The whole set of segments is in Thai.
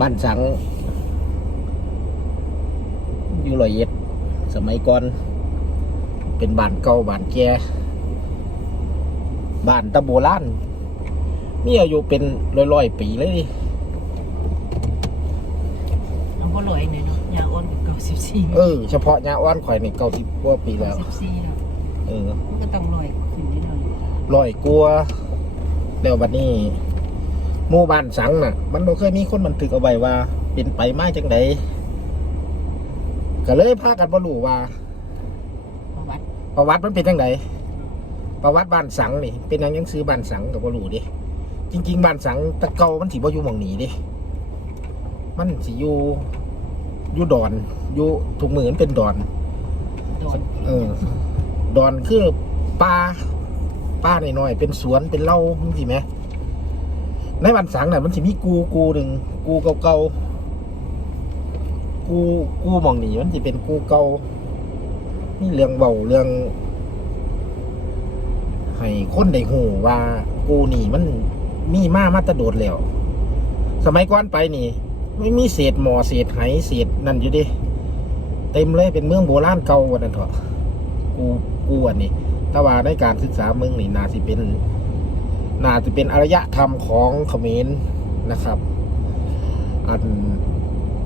บ้านสังอยู่ร้อยเอ็ด สมัยก่อน เป็นบ้านเก่าบ้านแก่บ้านตะโบราณมีอายุเป็นร้อยๆปีเลยดิเอาบ่ลอยหน่อยเนาะยาอ่อนกับเก่าสิบสี่เออ เฉพาะยาอ้อนข่อยในเก้าสิบกว่าปีแล้วสิบสี่แล้วเออมันก็ต้องลอยขึ้นนิดหน่อยร้อยกลัวาแล้วบัดนี้ หมู่บ้านสังน่ะ มันบ่เคยมีคนบันทึกเอาไว้ว่า เป็นไปมาจังไดก็เลยพากันบ่รู้ว่าประวัติประวัติมันเป็นจังไดประวัติบ้านสังนี่เป็นหยังยังซื้อบ้านสังก็บ่รู้ดิจริง ๆบ้านสังแตะเก่ามันสิบ่อยู่หม่องนี้ดิมันสิอยู่อยู่ดอนอยู่ทุกมือมันเป็นดอน โดนเออ ดอนคือป่าป่าหน่อยๆเป็นสวนเป็นเล่ามึงสิไหม ในวันสังน่ะมันสิมีกูกูหนึ่งกูเก่าๆกูกูมองนี่มันสิเป็นกูเก่านี่เรื่องเบาเรื่อง ให้คนได้หูว่า กูนี่มันมีมามาตะโดดแล้ว สมัยก่อนไปนี่ ไม่มีเศษหมอเศษไหเศษนั่นอยู่ดิเต็มเลยเป็นเมืองโบราณเก่าวันนั้นเถอะกูกูอันนี้แต่ว่าในการศึกษาเมืองนี่นาสิเป็น น่าจะเป็นอารยธรรมของเขมรนะครับ อัน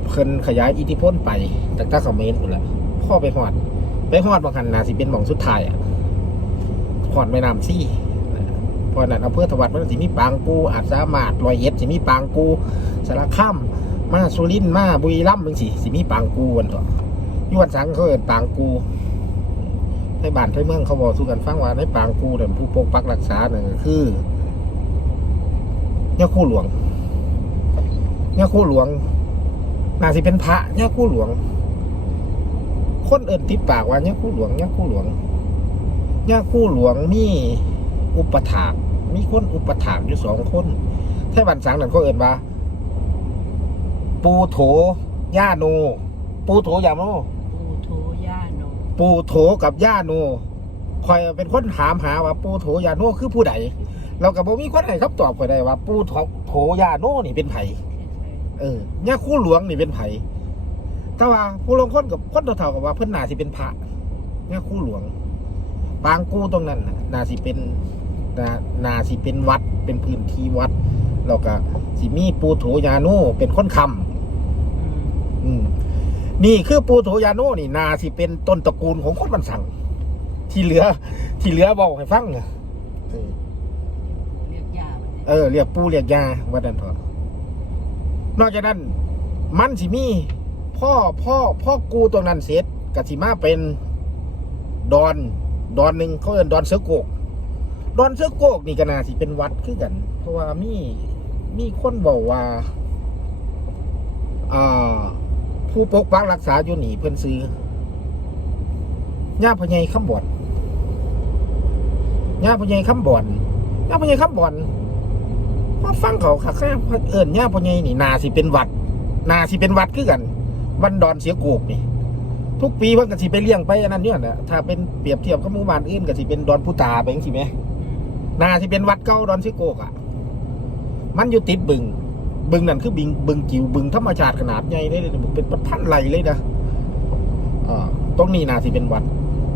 เพิ่นขยายอิทธิพลไปตั้งแต่เขมรนั่นแหละพ่อไปหอด ไปหอดบางคันนาสิเป็นหม่องสุดท้ายอะหอดแม่น้ำซี่เพราะนั้นอำเภอถวัดมันสิมีปางกูอาจสามารถรอยเอ็ดสิมีปางกูสารคามมาสุรินมาบุรีรัมย์มึงสิสิมีปางกูวันต่อยวนสังเขาเอินปางกูในบ้านในเมืองเขาบอกสู้กันฟังว่าในปางกูเนี่ยผู้ปกปักรักษาเนี่ยคือ เนี่ยคู่หลวงเนี่ยคู่หลวงน่าสิเป็นพระเนี่ยคู่หลวง คนเอินติดปากว่าเนี่ยคู่หลวงเนี่ยคู่หลวงเนี่ยคู่หลวงมีอุปถากมีคนอุปถากอยู่สองคนแท่บันสังนั่นเขาเอินว่า ปูโถย่าโน ปูโถย่าโนปูโทย่าโน ปูโถกับย่าโนคอยเป็นคนถามหาว่าปูโถย่าโนคือผู้ใด เรากับผมมีคนไหนครับตอบไปได้ว่า ปูโถโถย่าโนนี่เป็นไผเออย่าคู่หลวงนี่เป็นไผแต่ว่าผู้ลงคนกับคนเท่าๆกับว่าเพิ่นนาสิเป็นพระย่าคู่หลวงปางกูตรงนั้นน่ะนาสิเป็นนานาสิเป็นวัดเป็นพื้นที่วัดแล้วก็สิมีปูโถยาโนเป็นคนคำอืมอืมนี่คือปูโถยาโน่นี่นาสิเป็นต้นตระกูลของคนบันสัง ที่เหลือ ที่เหลือบอกให้ฟังเนี่ยเออ เรียกย่าบัดนี้ เออเรียกปูเรียกยาว่าดันเถอนอกจากนั้น มันสิมีพ่อพ่อพ่อกูตรงนั้นเสร็จกสิมาเป็นดอน ดอนหนึ่งเขาเรียกดอนเสือโกก ดอนเสือโกกนี่ก็น่าสิเป็นวัดคือกัน เพราะว่ามีมีคนบอกว่าอ่าผู้ปกปักรักษาอยู่นี่เพิ่อนซื้อย่าพญายคำบ่อนย่าพญายคำบ่อนย่าพญายคำบ่อน พอฟังเขาค่ะแค่เอิญย่าพญายนี่นาสิเป็นวัด นาสิเป็นวัดคือกันวันดอนเสียโกกนี่ ทุกปีเพิ่นก็สิไปเลี้ยงไปอันนั้นเนี่ยนะถ้าเป็นเปรียบเทียบกับหมู่บ้านอื่นก็สิเป็นดอนผู้ตาไปจังซี่แหมนาสิเป็นวัดเก่าดอนซิโกกอะ มันอยู่ติดบึง บึงนั่นคือบึงบึงจิ๋วบึงธรรมชาติขนาดใหญ่เลยนะเป็นพันไหลเลยนะอ่าตรงนี้นาสิเป็นวัด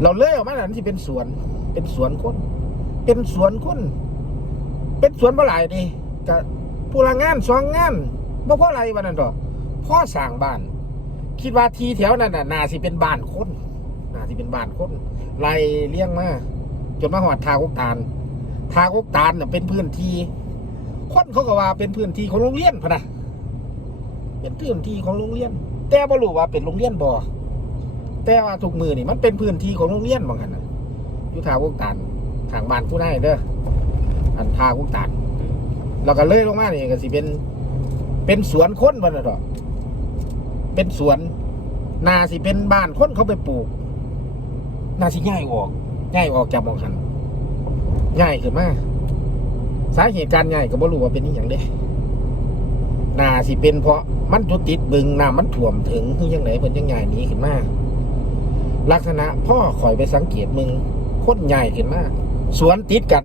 เราเลยออกมานั่นสิเป็นสวน เป็นสวนคน เป็นสวนคน เป็นสวนบ่หลายดิ กับผู้ละงานสองงานบ่เพราะอะไรวันนั้นดอกพ่อสร้างบ้าน คิดว่าทีแถวนั้นน่ะนาสิเป็นบ้านคนนาสิเป็นบ้านคนไล่เลี้ยงมาจนมาหอดทากกตาลทางอกตาลเนี่ยเป็นพื้นที่คนเขาก็ว่าเป็นพื้นที่ของโรงเรียนพะนะเป็นพื้นที่ของโรงเรียน แต่บ่รู้ว่าเป็นโรงเรียนบ่แต่ว่าทุกมือนี่มันเป็นพื้นที่ของโรงเรียนบางหันนะอยู่ทางอกตาลทางบ้านผู้นายเด้ออันทางอกตาล แล้วก็เลยลงมานี่ก็สิเป็น เป็นสวนคนมันน่ะดอกเป็นสวน นาสิเป็นบ้านคนเขาไปปลูก นาสิย้ายออกย้ายออกจากมองหันง่ายขึ้นมาสาเหตุการง่ายก็บ่รู้ว่าเป็นอย่างเด้นาสิเป็นเพราะมันจุดติดบึงน้ำมันถ่วมถึงคือยังไงเพิ่นยังง่ายหนี้ขึ้นมาลักษณะพ่อคอยไปสังเกตมึงโคตรใหญ่ขึ้นมาสวนติดกัน